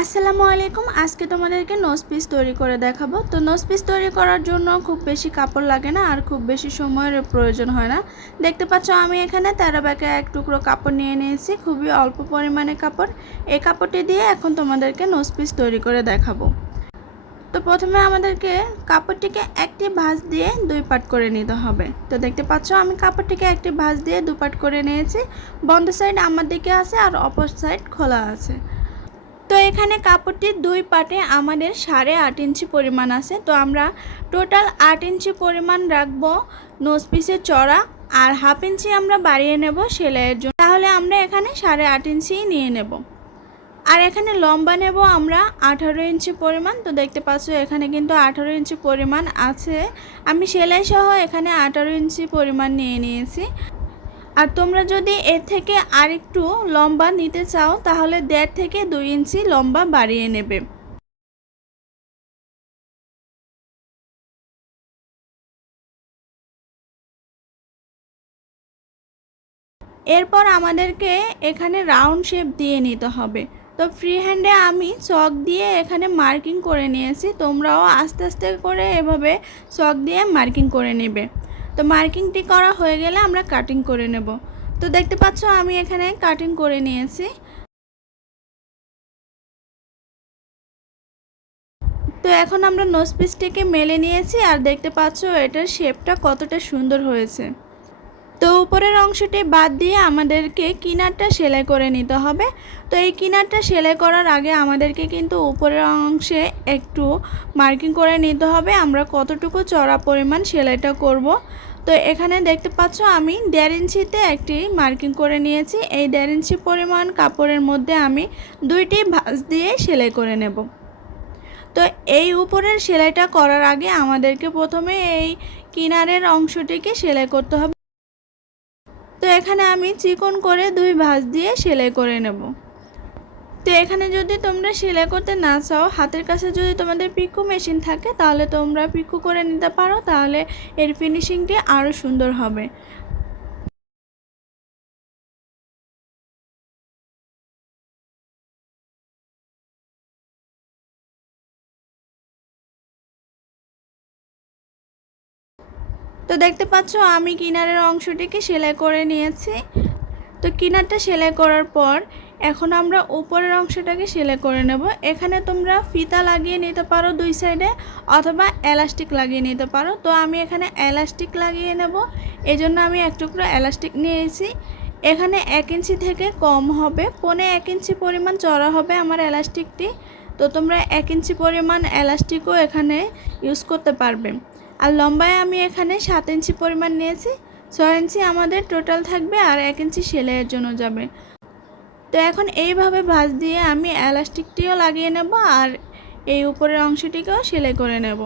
আসসালামু আলাইকুম। আজকে তোমাদেরকে নোজ পিস তৈরি করে দেখাবো। তো নোজ পিস তৈরি করার জন্য খুব বেশি কাপড় লাগে না আর খুব বেশি সময়ের প্রয়োজন হয় না। দেখতে পাচ্ছ আমি এখানে 13 ব্যাগে এক টুকরো কাপড় নিয়ে নিয়েছি, খুবই অল্প পরিমাণে কাপড়। এই কাপড়টি দিয়ে এখন তোমাদেরকে নোজ পিস তৈরি করে দেখাবো। তো প্রথমে আমাদেরকে কাপড়টিকে একটি ভাঁজ দিয়ে দুই পাট করে নিতে হবে। তো দেখতে পাচ্ছ আমি কাপড়টিকে একটি ভাঁজ দিয়ে দু পাট করে নিয়েছি। বন্ধ সাইড আমার দিকে আছে আর অপর সাইড খোলা আছে। তো এখানে কাপড়টির দুই পাটে আমাদের 8.5 ইঞ্চি পরিমাণ আছে। তো আমরা টোটাল 8 ইঞ্চি পরিমাণ রাখবো নোজ পিসের চড়া, আর হাফ ইঞ্চি আমরা বাড়িয়ে নেব সেলাইয়ের জন্য। তাহলে আমরা এখানে 8.5 ইঞ্চি নিয়ে নেব। আর এখানে লম্বা নেব আমরা 18 ইঞ্চি পরিমাণ। তো দেখতে পাচ্ছ এখানে কিন্তু 18 ইঞ্চি পরিমাণ আছে। আমি সেলাই সহ এখানে 18 ইঞ্চি পরিমাণ নিয়ে নিয়েছি। আর তোমরা যদি এর থেকে আরেকটু লম্বা নিতে চাও তাহলে 1.5 থেকে 2 ইঞ্চি লম্বা বাড়িয়ে নেবে। এরপর আমাদেরকে এখানে রাউন্ড শেপ দিয়ে নিতে হবে। তো ফ্রি হ্যান্ডে আমি চক দিয়ে এখানে মার্কিং করে নিয়েছি, তোমরাও আস্তে আস্তে করে এভাবে চক দিয়ে মার্কিং করে নেবে। তো মার্কিংটি করা হয়ে গেলে আমরা কাটিং করে নেব। তো দেখতে পাচ্ছ আমি এখানে কাটিং করে নিয়েছি। তো এখন আমরা নোজ পিসটিকে মেলে নিয়েছি আর দেখতে পাচ্ছ এটার শেপটা কতটা সুন্দর হয়েছে। তো উপরের অংশটি বাদ দিয়ে আমাদেরকে কিনারটা সেলাই করে নিতে হবে। তো এই কিনারটা সেলাই করার আগে আমাদেরকে কিন্তু উপরের অংশে একটু মার্কিং করে নিতে হবে আমরা কতটুকু চড়া পরিমাণ সেলাইটা করব। তো এখানে দেখতে পাচ্ছ আমি 1.5 ইঞ্চিতে একটি মার্কিং করে নিয়েছি। এই 1.5 ইঞ্চি পরিমাণ কাপড়ের মধ্যে আমি দুইটি ভাঁজ দিয়ে সেলাই করে নেব। তো এই উপরের সেলাইটা করার আগে আমাদেরকে প্রথমে এই কিনারের অংশটিকে সেলাই করতে হবে। তো এখানে আমি চিকন করে দুই ভাঁজ দিয়ে সেলাই করে নেব। তো এখানে যদি তোমরা সেলাই করতে না চাও, হাতের কাছে যদি তোমাদের পিকো মেশিন থাকে তাহলে তোমরা পিকো করে নিতে পারো, তাহলে এর ফিনিশিংটি আরও সুন্দর হবে। তো দেখতে পাচ্ছ আমি কিনারের অংশটিকে সেলাই করে নিয়েছি। তো কিনারটা সেলাই করার পর এখন আমরা উপরের অংশটাকে সেলাই করে নেব। এখানে তোমরা ফিতা লাগিয়ে নিতে পারো দুই সাইডে, অথবা এলাস্টিক লাগিয়ে নিতে পারো। তো আমি এখানে এলাস্টিক লাগিয়ে নেব, এজন্য আমি এক টুকরো এলাস্টিক নিয়েছি। এখানে 1 ইঞ্চি থেকে কম হবে, 1.25 ইঞ্চি পরিমাণ চড়া হবে আমার এলাস্টিকটি। তো তোমরা 1 ইঞ্চি পরিমাণ এলাস্টিকও এখানে ইউজ করতে পারবে। আর লম্বায় আমি এখানে 7 ইঞ্চি পরিমাণ নিয়েছি। 6 ইঞ্চি আমাদের টোটাল থাকবে আর 1 ইঞ্চি সেলাইয়ের জন্য যাবে। তো এখন এইভাবে ভাঁজ দিয়ে আমি এলাস্টিকটিও লাগিয়ে নেব আর এই উপরের অংশটিকেও সেলাই করে নেব।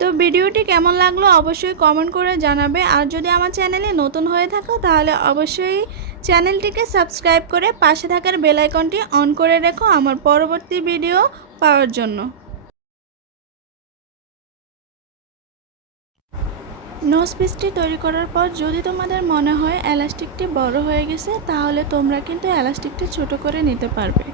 তো ভিডিওটি কেমন লাগলো অবশ্যই কমেন্ট করে জানাবে। আর যদি আমার চ্যানেলে নতুন হয়ে থাকো তাহলে অবশ্যই চ্যানেলটিকে সাবস্ক্রাইব করে পাশে থাকার বেল আইকনটি অন করে রেখো আমার পরবর্তী ভিডিও পাওয়ার জন্য। নোজ পিসটি তৈরি করার পর যদি তোমাদের মনে হয় এলাস্টিকটি বড় হয়ে গেছে তাহলে তোমরা কিন্তু এলাস্টিকটি ছোট করে নিতে পারবে।